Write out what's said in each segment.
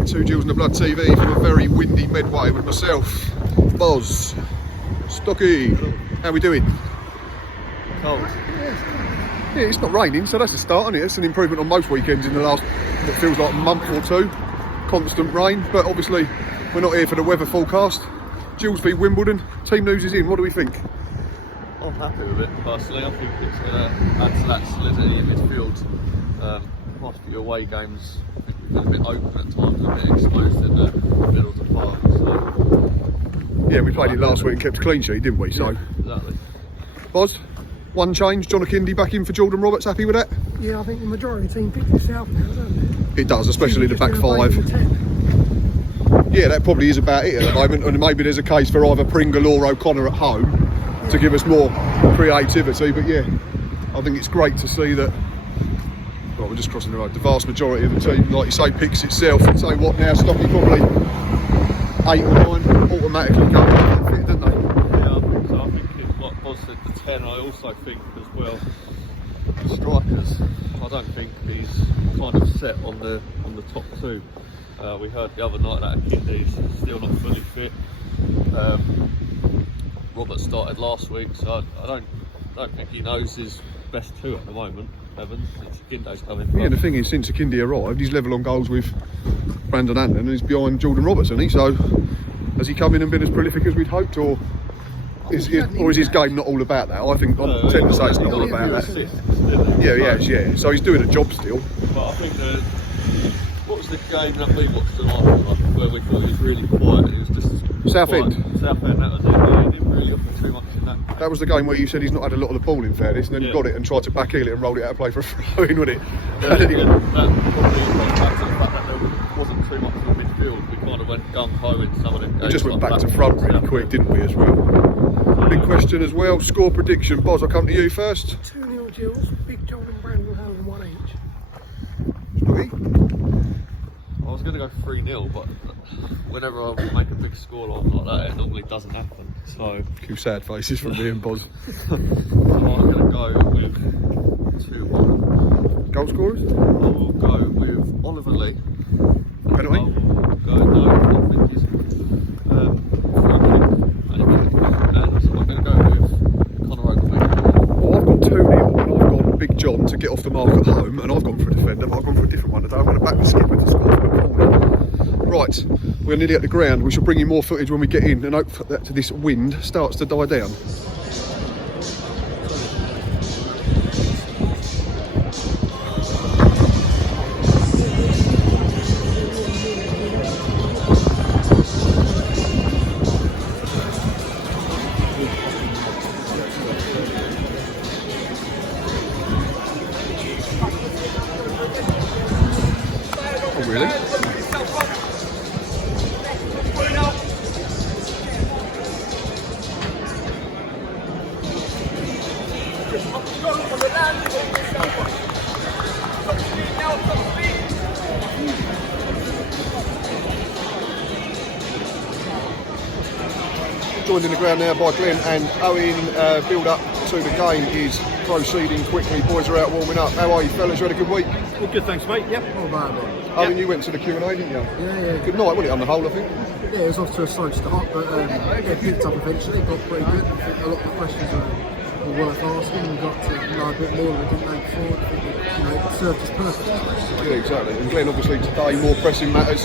back to Gills and the Blood TV from a very windy Medway with myself, Boz, Stocky. How we doing? Cold. Yeah, it's not raining, so that's a start, isn't it? It's an improvement on most weekends in the last, what feels like a month or two. Constant rain, but obviously we're not here for the weather forecast. Gills v Wimbledon, team news is in. What do we think? I'm happy with it, personally. I think it's going to add to that solidity in midfield. Past few away games, I think we've been a bit open at times, a bit exposed in the middle of the park. So yeah, we played it last week and kept a clean sheet, didn't we? So, yeah, exactly. Boz, one change, John Akindi back in for Jordan Roberts, happy with that? Yeah, I think the majority of the team picks itself now, doesn't it? It does, especially the back five. Yeah, that probably is about it at the moment, and maybe there's a case for either Pringle or O'Connor at home to give us more creativity, but yeah, I think it's great to see that. Well, we're just crossing the road. The vast majority of the team, like you say, picks itself. And say what now, Stocky, probably 8 or 9 automatically come fit, don't they? Yeah, I think so. I think it's like Boz said, the 10. I also think as well, the strikers. I don't think he's kind of set on the top two. We heard the other night that Akindi's still not fully fit. Robert started last week, so I don't think he knows his best two at the moment. Evans, since Akindi's coming. Yeah, the thing is, since Akindi arrived, he's level on goals with Brandon Anton and he's behind Jordan Roberts, isn't he? So has he come in and been as prolific as we'd hoped, or is his game not all about that? I think I tend to say it's not all about that. Yeah, he has, yeah. So he's doing a job still. But I think what was the game that we watched tonight where we thought he was really quiet and he was just Southend. Southend, that was it. He didn't really offer too much in that. That was the game where you said he's not had a lot of the ball in fairness, and then he got it and tried to backheel it and rolled it out of play for a throw-in, wasn't it? Yeah, that probably went back to the fact that there wasn't too much in the midfield. We kind of went gung-ho in some of them games. We just went back to front really quick, didn't we, as well? Big question as well, score prediction. Boz, I'll come to you first. 2-0 Gills, Big John and Brandon having one each. I was going to go 3-0, but whenever I make a big score like that, it normally doesn't happen. So, Few sad faces from me and Boz. So I'm going to go with 2-1. Goal scorers? I will go with Oliver Lee. Penalty? I will go, no, I think he's and I'm going to go with Conor Oakley. Well, I've got 2-0 and I've gone Big John to get off the mark at home, and I've gone for a defender, but I've gone for a different one today. I'm going to back the skip with the score from the corner. Right, we're nearly at the ground. We shall bring you more footage when we get in and hope that this wind starts to die down. Oh, really? Joined in the ground now by Glenn and Owen. Build up to the game is proceeding quickly. Boys are out warming up. How are you, fellas? You had a good week? Well, good, thanks, mate. Yep. Not bad. Owen, you went to the Q&A, didn't you? Yeah. Good night, wasn't it, on the whole, I think? Yeah, it was off to a slow start, but picked up eventually, got pretty good. I think a lot of the questions were worth asking. We got to know a bit more than we didn't know before. I think it served us perfectly. Yeah, exactly. And Glenn, obviously today, more pressing matters.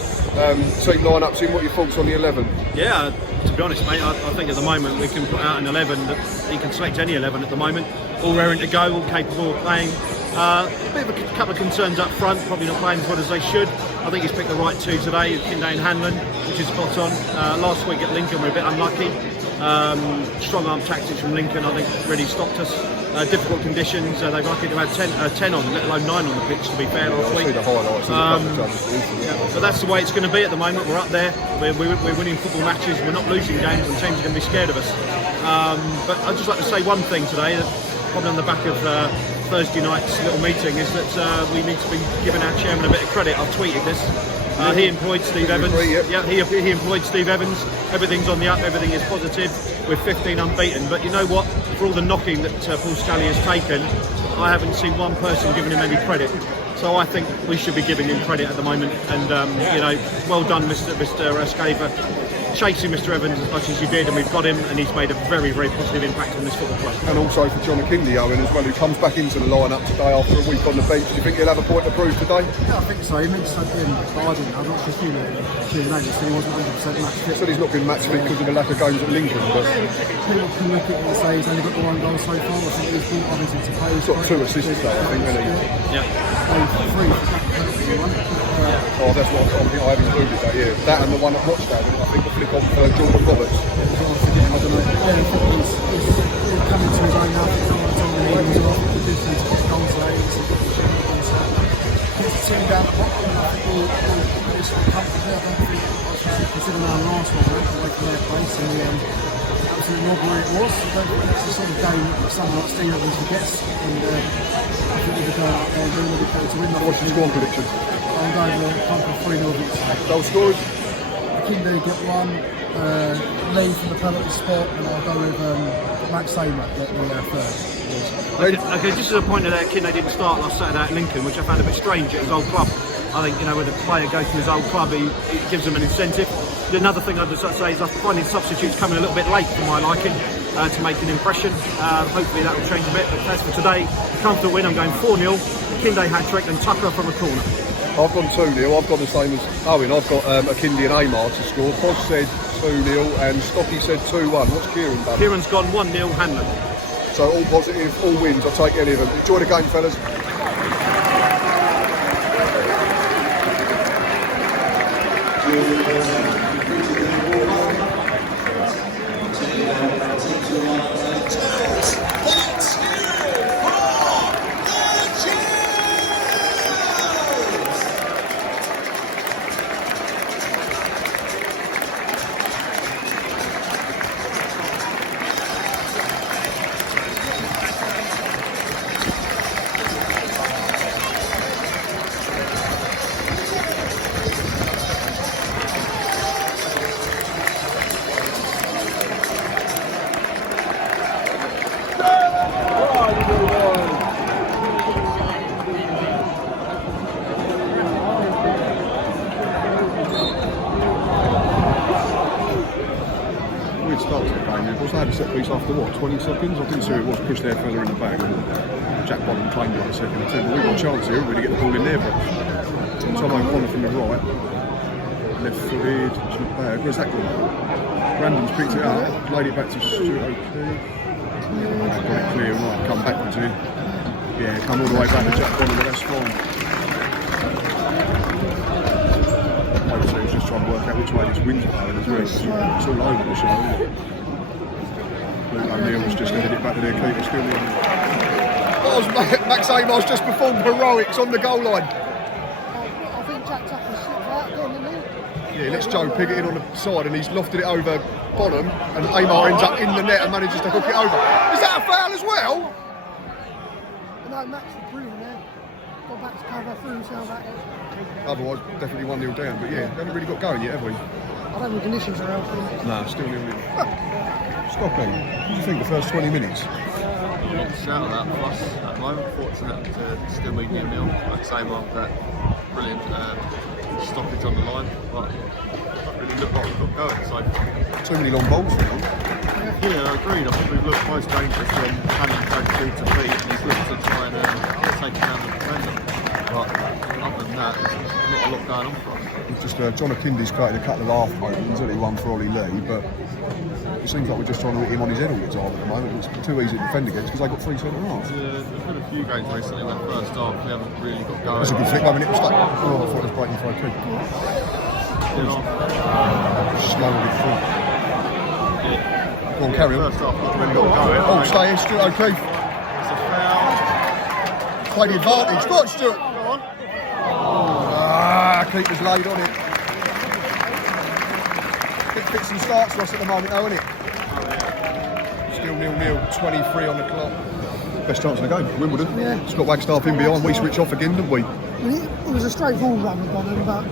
Team line-ups in, what are your thoughts on the 11? Yeah, to be honest, mate, I think at the moment we can put out an 11 that you can select any 11 at the moment. All raring to go, all capable of playing. A bit of a couple of concerns up front, probably not playing as well as they should. I think he's picked the right two today, Kinde and Hanlon, which is spot on. Last week at Lincoln we were a bit unlucky. Strong arm tactics from Lincoln, I think, really stopped us. Difficult conditions, they're lucky to have 10 on, let alone 9 on the pitch, to be fair, last week. The highlights But that's the way it's going to be at the moment. We're up there, we're winning football matches, we're not losing games, and teams are going to be scared of us. But I'd just like to say one thing today, that probably on the back of Thursday night's little meeting, is that we need to be giving our chairman a bit of credit. I've tweeted this. He employed Steve Evans. Yeah, he employed Steve Evans. Everything's on the up, everything is positive. We're 15 unbeaten. But you know what? For all the knocking that Paul Scally has taken, I haven't seen one person giving him any credit. So I think we should be giving him credit at the moment, and you know, well done, Mr. Scaver, chasing Mr. Evans as much as you did, and we've got him, and he's made a very, very positive impact on this football club. And also for John Akindi, Owen, as well, who comes back into the lineup today after a week on the bench. Do you think he'll have a point to prove today? Yeah, I think so. He mentioned something, but I didn't. I'm not just feeling it. He wasn't 100% match fit. He said he's not been match fit because of the lack of games at Lincoln, but people can look at it and say he's only got the 1 goal so far. I think he's brought others into play. he's got 2 assists though, I think, hasn't he? Yeah. Three. Oh, that's what I think I haven't included that, yeah. That and the one at Rochdale, I think the flick off Jordan Roberts. I don't know. Yeah, he's coming to his own now. He's off the difference. He's got goals today. He's got the shooting against that. He's the team down the bottom. I think we'll just comfortably. I don't think considering our last one, we went away from their place and we absolutely robbery it was. I don't think that's the sort of game that someone like Steve Evans forgets. And I think we'll go out there and do a little bit to win. What's your score prediction? I'm going to come for 3-0. Goal scorers? Akinde get 1, Lee from the penalty spot, and I'll go with Max Seymour at the third. Okay, just as a point that Akinde didn't start last Saturday at Lincoln, which I found a bit strange at his old club. I think, you know, when a player goes to his old club, it gives them an incentive. Another thing I'd just say is I'm finding substitutes coming a little bit late for my liking to make an impression. Hopefully that will change a bit, but as for today, comfortable win. I'm going 4-0, Akinde hat-trick and Tucker from a corner. I've gone 2-0, I've got the same as Owen, I've got Akindi and Amar to score. Posh said 2-0 and Stocky said 2-1. What's Kieran done? Kieran's gone 1-0 Hanlon. So all positive, all wins, I'll take any of them. Enjoy the game, fellas. I had a set piece after what, 20 seconds? I didn't see who it was, pushed their fella in the back. Jack Bonham claimed it a second or two. We've got a chance here, really get the ball in there, but Tom O'Connor from the right, left footed, it's not bad. Where's that gone? Brandon's picked it up, laid it back to Stuart O'Keefe. Got it clear, right, come backwards in. Yeah, come all the way back to Jack Bonham, but that's fine. Obviously, he was just trying to work out which way this wind's blowing as well. It's all over the show. O'Neill was just going to hit it back to their keeper, still in. Max Amar's just performed heroics on the goal line. I think Jack Tucker's slipped out again, didn't he? Yeah, let's Joe pig it in on the side and he's lofted it over Bonham and Amar ends up in the net and manages to hook it over. Is that a foul as well? No, Max was brilliant there. Got back to cover through himself at it. Otherwise, definitely 1-0 down, but yeah, haven't really got going yet, have we? I don't think conditions are helping. No, still 0-0. Stopping. What do you think the first 20 minutes? Not to shout at that for us at the moment. Fortunate to still be 0-0. Like I say, Mark, that brilliant stoppage on the line, but it really looked like we've got going. So too many long balls. Yeah, I agreed. I think we've looked most dangerous when Hannon goes 2 to feet and he's looked to try and take down the defender. But other than that, there's not a lot going on for us. Just John Akindi's created a couple of half moments, only one for Ollie Lee, but it seems like we're just trying to hit him on his head all the time at the moment. It's too easy to defend against because they've got 3 centre halves. Yeah, there's been a few games recently in that first half we haven't really got going. That's a good flick, though, it was like, oh, I thought it was breaking for a kick. Slowly through. Yeah. Go on, carry on. First half, not really got going. Oh, stay in, Stuart O'Keefe. It's a foul. Play the advantage. Go on, Stuart. Go on. Keeper's laid on it. Big fits and starts for us at the moment, though, isn't it? Still 0-0, 23 on the clock. Best chance of the game, Wimbledon. Yeah. Scott Wagstaff in behind, we switch off again, didn't we? It was a straightforward run with Bonham, but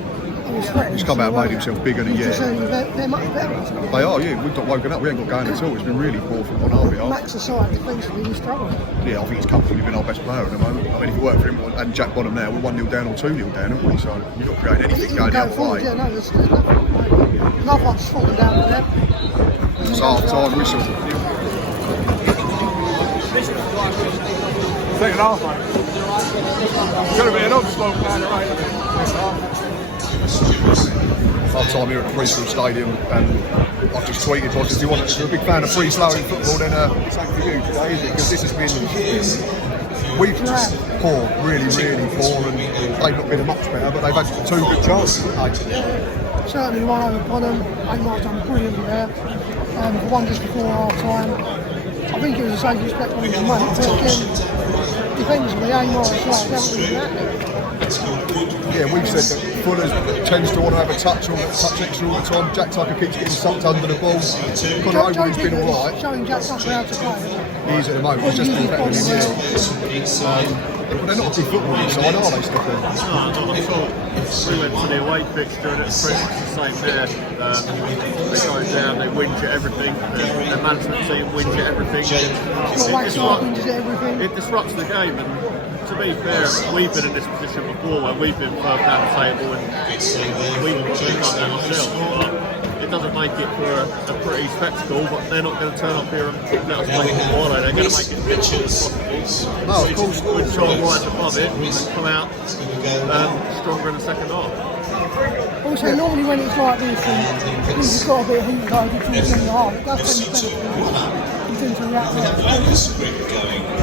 He's come out and made himself bigger than They're much better. They are, yeah. We've not woken up. We ain't got going at all. It's been really poor from on our behalf. Max aside, defensively, he's struggling. Yeah, I think he's comfortably been our best player at the moment. I mean, if it worked for him and Jack Bonham now, we're 1-0 down or 2-0 down, haven't we? So we've not created anything going the other way. Yeah, no, there's nothing. Another one's falling down to them. It's half-time whistle. Second half, mate. It's going to be an upslope down the right of it. Half-time here at the Bristol Stadium, and I've just tweeted, if you're a big fan of free flowing football, then it's ain't for you today, is it? Because this has been we've poor, really, really poor, and they've not been much better, but they've had 2 good chances. Certainly one over Bonham. Amar's done brilliantly there. The one just before half-time. I think it was the same respect when he was money, but again, defensively, Amar as well, that was Yeah, we've said that Fuller tends to want to have a touch extra all the time. Jack Tucker keeps getting sucked under the ball. Conor Overton's been alright. Showing Jack Tucker how to play. He is at the moment. He's just been better than him. But they're not a good footballing side, are they, Stephen? No, not at all. We went to the away fixture and it's pretty much the same there. They go down, they whinge at everything. The management team whinge at everything. It disrupts the game, and to be fair, we've been in this position before where we've been further down the table and we've got to come down ourselves. It doesn't make it for a pretty spectacle, but they're not going to turn up here and let us make it more. They're going to make it as difficult as possible. No, of course. We'd try and rise above it and come out stronger in the second half. Also, normally when it's like this, and you've got a bit of heat going towards the half, that's when you tend to react.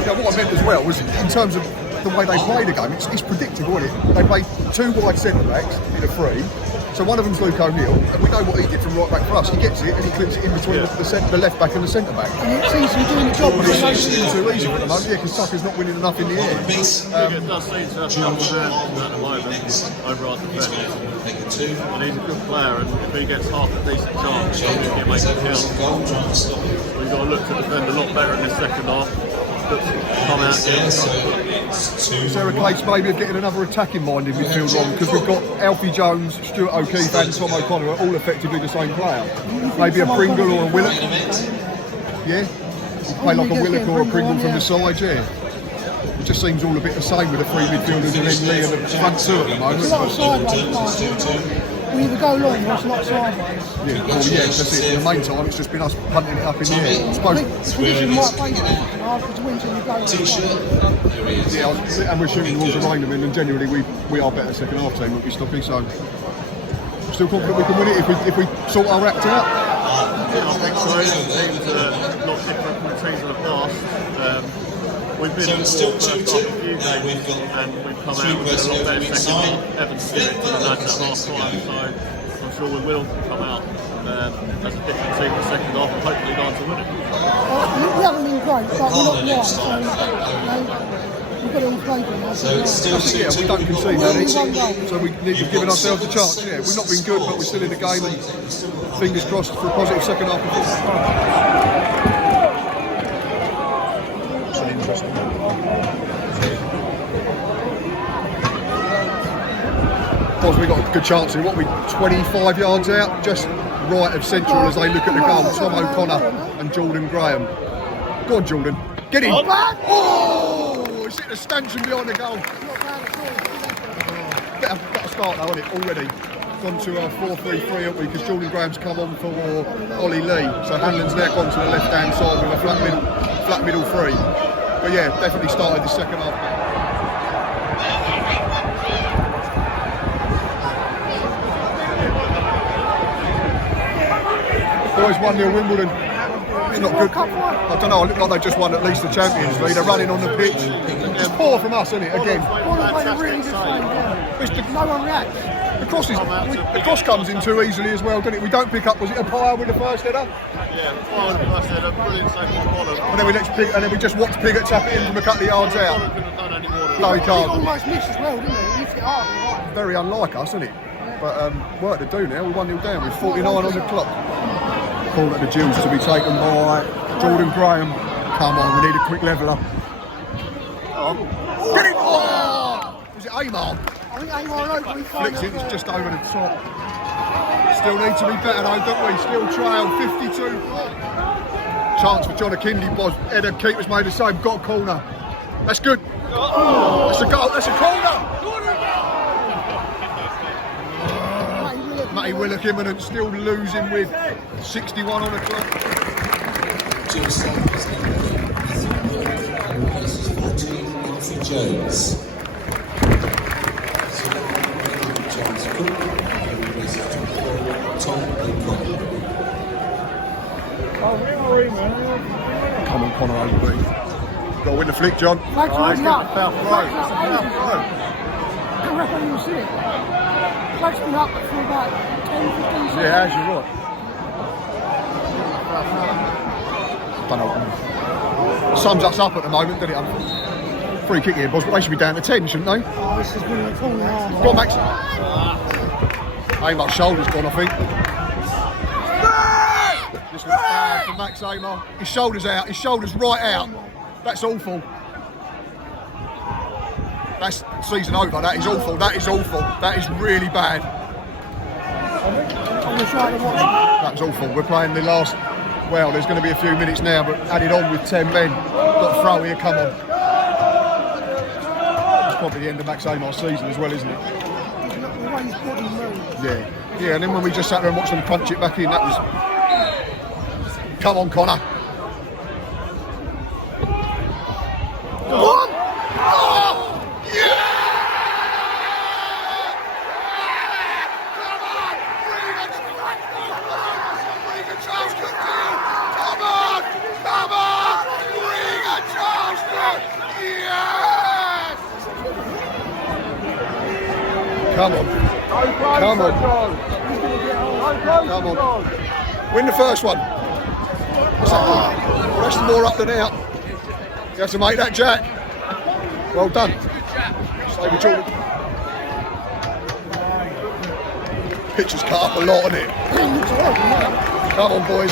Yeah, what I meant as well was in terms of the way they play the game, it's predictable, isn't it? They play 2 wide centre backs in a 3. So one of them's Luke O'Neill, and we know what he did from right back for us. He gets it and he clips it in between the left back and the centre back. And it seems to be doing the job. But it's too easy for the moment, yeah, because Tucker's not winning enough in the air. It does seem to have double hands at the moment over our defence. And he's a good player, and if he gets half a decent chance, he'll make it count. We've got to look to defend a lot better in this second half. Come out here. Is there a case maybe of getting another attacking mind in midfield on? Because we've got Alfie Jones, Stuart O'Keefe and Tom O'Connor are all effectively the same player. Maybe a Pringle or a Willock. Yeah? You play like a Willock or a Pringle from the side, yeah. It just seems all a bit the same with the 3 midfielders and then Lee and the front 2 at the moment. It's a lot of sideways. We either go long or it's a lot of sideways. Yeah, well, yeah, that's it. In the meantime, it's just been us punting it up in the air. I think the condition might play after the winter you go. Yeah, and we're shooting towards the rain and genuinely we are better second half team, won't we, Stoppy? So still confident we can win it if we sort our act out. Yeah, I think so. The teams are a lot different from the teams in the past. We've been first half a few games and we've come out with a lot better second half. Evans did it to the lads at half time, so I'm sure we will come out as a different team in the second half and hopefully go on to win it. We haven't been great, but we're not right, so we've got it all played for us. Yeah, we don't concede many, so we need to give ourselves a chance. Yeah, we've not been good, but we're still in the game, and fingers crossed for a positive second half. Of course, we got a good chance here. What we 25 yards out, just right of central as they look at the goal. Tom O'Connor and Jordan Graham. Go on, Jordan, get in! Oh, it's hit the stanchion behind the goal. Better start though, isn't it? Already gone to 4-3-3, haven't we? Because Jordan Graham's come on for Ollie Lee, so Hanlon's now gone to the left-hand side with a flat middle 3. But yeah, definitely started the second half. Boys 1-0 Wimbledon. It's not good. I don't know, I look like they just won at least the Champions League. They're running on the pitch. It's poor from us, isn't it? Again. Really good play, yeah. No one reacts. The cross comes in too easily as well, doesn't it? We don't pick up, was it a Pire with the first header? Yeah, Pire with the first header, brilliant save from Bonham. And then we just watch Pigott tap it in from a couple of yards out. No, he can't. He almost missed as well, didn't he? He hit it hard. Very unlike us, isn't it? But work to do now. We're 1-0 down with 49 on the clock. Call at the Gills to be taken by Jordan Graham. Come on, we need a quick leveller. Get it! Oh! Was it Amar? I Flicks it, it's just over the top. Still need to be better though, don't we? Still trail, 52. Chance for John Akindi, was header, keeper's made the same, got a corner. That's good. That's a goal, that's a corner. Matty Willock imminent, still losing with 61 on the clock. Jones. Come on, Connor, over. Got to win the flick, John. Flags It's up. a foul throw. It's a foul throw. I reckon you'll see it. Flags been up for about 10, 15 seconds. Yeah, as you're right. Don't know. Sums us up at the moment, doesn't it? Free kick here, boys, but they should be down to 10, shouldn't they? Oh, this has been a corner arm. Go on, Max. Amar shoulder's gone, I think. This was bad for Max Amar. His shoulder's out, his shoulder's right out. That's awful. That's season over, that is awful, that is awful. That is really bad. I'm going to try to watch it. That was awful. We're playing the last, well, there's going to be a few minutes now, but added on with 10 men. Got a throw here, come on. It's probably the end of Max Amar's season as well, isn't it? The way his body moves. Yeah. Yeah, and then when we just sat there and watched them punch it back in, that was... Come on, Connor. Come on! Oh! Yeah! Come on! Bring it! Bring a chance to Come on! Come on! Bring a chance to Yes! Come on. Come on. Come on. Win the first one. The rest more up than out. You have to make that, Jack. Well done. Stay with Jordan. Pitch has cut up a lot, hasn't it? Come on, boys.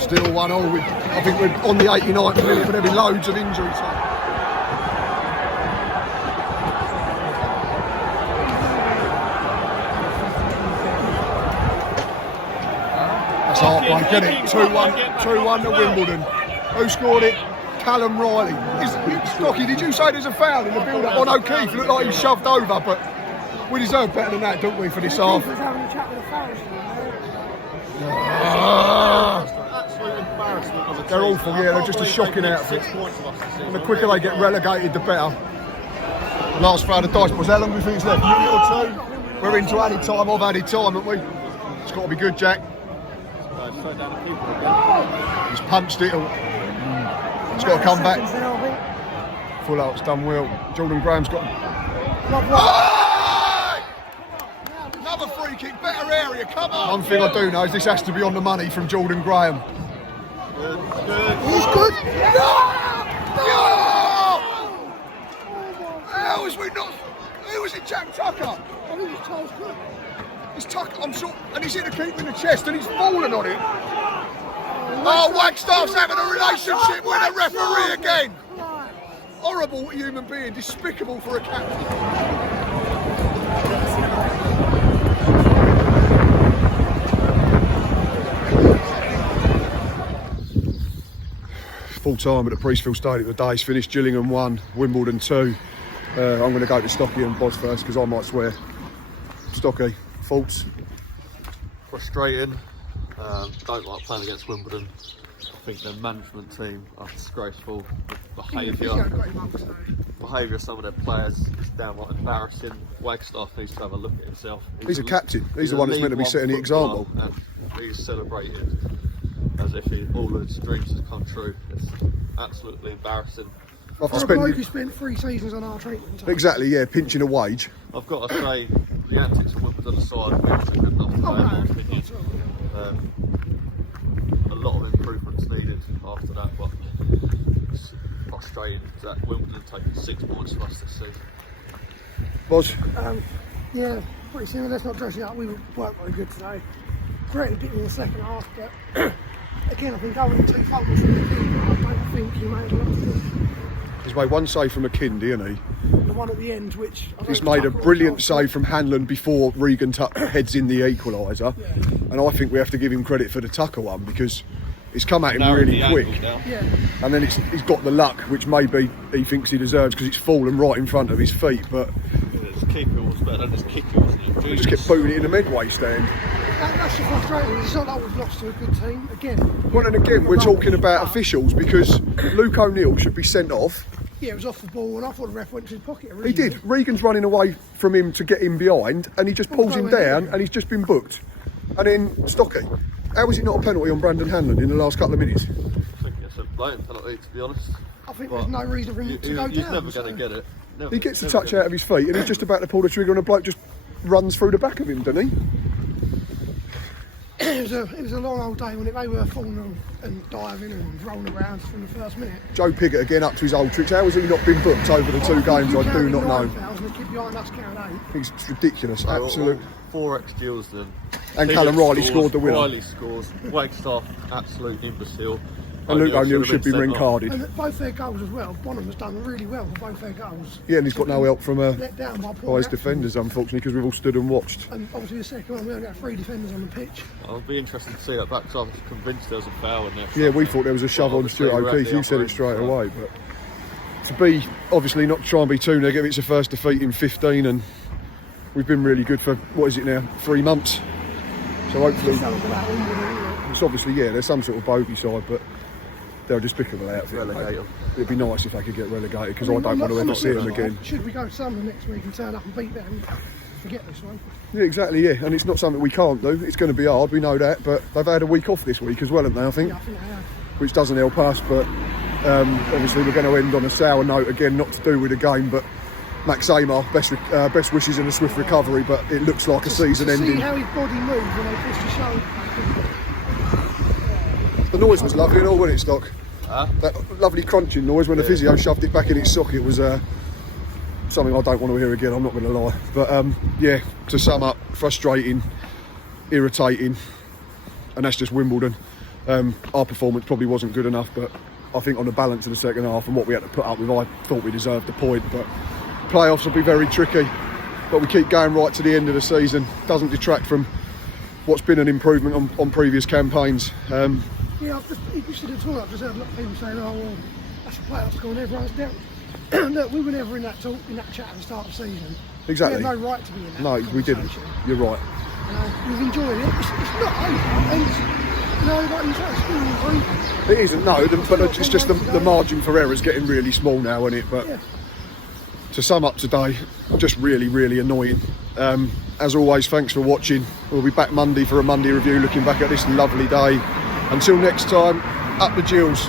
Still 1-0. I think we're on the 89th minute, but there'll be loads of injury time. That's heartbreak, isn't it? 2-1 to Wimbledon. Who scored it? Callum Riley. Stocky, did you say there's a foul in the build-up on O'Keefe? Looked like he was shoved over, but we deserve better than that, don't we, for this half? Having a chat with the fans. Absolute embarrassment of a They're awful, yeah, they're just a shocking outfit. And the quicker they get relegated, the better. Last throw of the dice, boys. How long do we think it's left? A minute or two? We're into added time, I've added time, haven't we? It's got to be good, Jack. He's punched it. It's got to come back. Full out, it's done well. Jordan Graham's got... Another free kick, better area, come on! One thing I do know is this has to be on the money from Jordan Graham. Good. He's good! No! How was we not... Who was it, Jack Tucker? I think it's Charles Cook. It's Tucker, I'm sure... And he's hit the keeper in the chest and he's fallen on it. Oh, Wagstaff's having a relationship with a referee again! Horrible human being, despicable for a captain. Full time at the Priestfield Stadium. The day's finished. Gillingham 1, Wimbledon 2. I'm going to go to Stocky and Boz first because I might swear. Stocky, thoughts? Frustrating. Don't like playing against Wimbledon. I think their management team are disgraceful. Behaviour of some of their players is downright embarrassing. Wagstaff needs to have a look at himself. He's a captain. He's the one that's meant to be setting the example. And he's celebrated as if all of his dreams have come true. It's absolutely embarrassing. After For a bloke who spent 3 seasons on our treatment. Exactly, yeah, pinching a wage. I've got to say, the antics of Wimbledon aside, we haven't good enough to play, in my opinion. A lot of improvements needed after that, but it's frustrating that Wimbledon taking 6 points from us this season. Boz? Yeah, pretty similar. Let's not dress it up. We weren't very good today. Great a bit in the second half, but again, I think going 2 faults from the keeper, I don't think he made a lot of sense. He's made one save from McKindy, hasn't he? The one at the end, which He's made a brilliant save from Hanlon before Regan heads in the equaliser. Yeah. And I think we have to give him credit for the Tucker one because it's come at him really quick. Yeah. And then he's got the luck, which maybe he thinks he deserves because it's fallen right in front of his feet. But His keeper was better than his kicker, wasn't it? he just kept booting it in the midway stand. That's the frustrating. It's not like we've lost to a good team again. Well, and again, we're talking about officials because Luke O'Neill should be sent off. Yeah, it was off the ball, and I thought the ref went to his pocket. He did. Regan's running away from him to get him behind, and he just pulls him down, and he's just been booked. And then Stocky, how was it not a penalty on Brandon Hanlon in the last couple of minutes? I think it's a blatant penalty, to be honest. I think there's no reason for him to go down. He's never going to get it. Never, He gets the touch out of his feet, and he's just about to pull the trigger, and a bloke just runs through the back of him, doesn't he? It was a long old day when they were falling and diving and rolling around from the first minute. Joe Piggott again up to his old tricks. How has he not been booked over the two games? I do not know. The kid behind us carrying 8. It's ridiculous, absolute. 4x Gills then. And Callum Riley scored the winner. Riley scores. Wagstaff, absolute imbecile. And Luke O'Neill should be ring carded. And both their goals as well. Bonham has done really well for both their goals. Yeah, and he's got no help from Let down by his defenders, unfortunately, because we've all stood and watched. And obviously the second one, we only got 3 defenders on the pitch. I'll be interested to see that back because I was convinced there was a foul in there. Yeah, we thought there was a shove on Stuart O'Keefe. You said it straight away, but to be obviously not try and be too negative, it's the first defeat in 15, and we've been really good for what is it now, 3 months. So hopefully, it's obviously there's some sort of bogey side, but they're a despicable outfit. It'd be nice if they could get relegated because I don't want to ever see them again. Should we go to Sunderland next week and turn up and beat them? Forget this one. Yeah, exactly. Yeah, and it's not something we can't do. It's going to be hard, we know that, but they've had a week off this week as well, haven't they? I think Yeah, I think they have. Which doesn't help us. But obviously, we're going to end on a sour note again, not to do with the game, but Max Amar, best wishes and a swift recovery. But it looks like a season ending. See how his body moves when they push the shoulder. The noise was lovely and all, wasn't it, Stock? Huh? That lovely crunching noise when the physio shoved it back in its socket was something I don't want to hear again, I'm not going to lie. But yeah, to sum up, frustrating, irritating, and that's just Wimbledon. Our performance probably wasn't good enough, but I think on the balance of the second half and what we had to put up with, I thought we deserved the point. But playoffs will be very tricky, but we keep going right to the end of the season. Doesn't detract from what's been an improvement on previous campaigns. Yeah, you should have talked. I've just heard a lot of people saying, "Oh, well, that's a playoff score and everyone's down." Look, we were never in that talk, in that chat at the start of the season. Exactly. We had no right to be in that. No, we didn't. You're right. We've enjoyed it. It's not over. And like you said, it's still improving. It isn't, no, but it's just the margin for error is getting really small now, isn't it? But Yeah. to sum up today, just really, really annoying. As always, thanks for watching. We'll be back Monday for a Monday review, looking back at this lovely day. Until next time, up the Gills.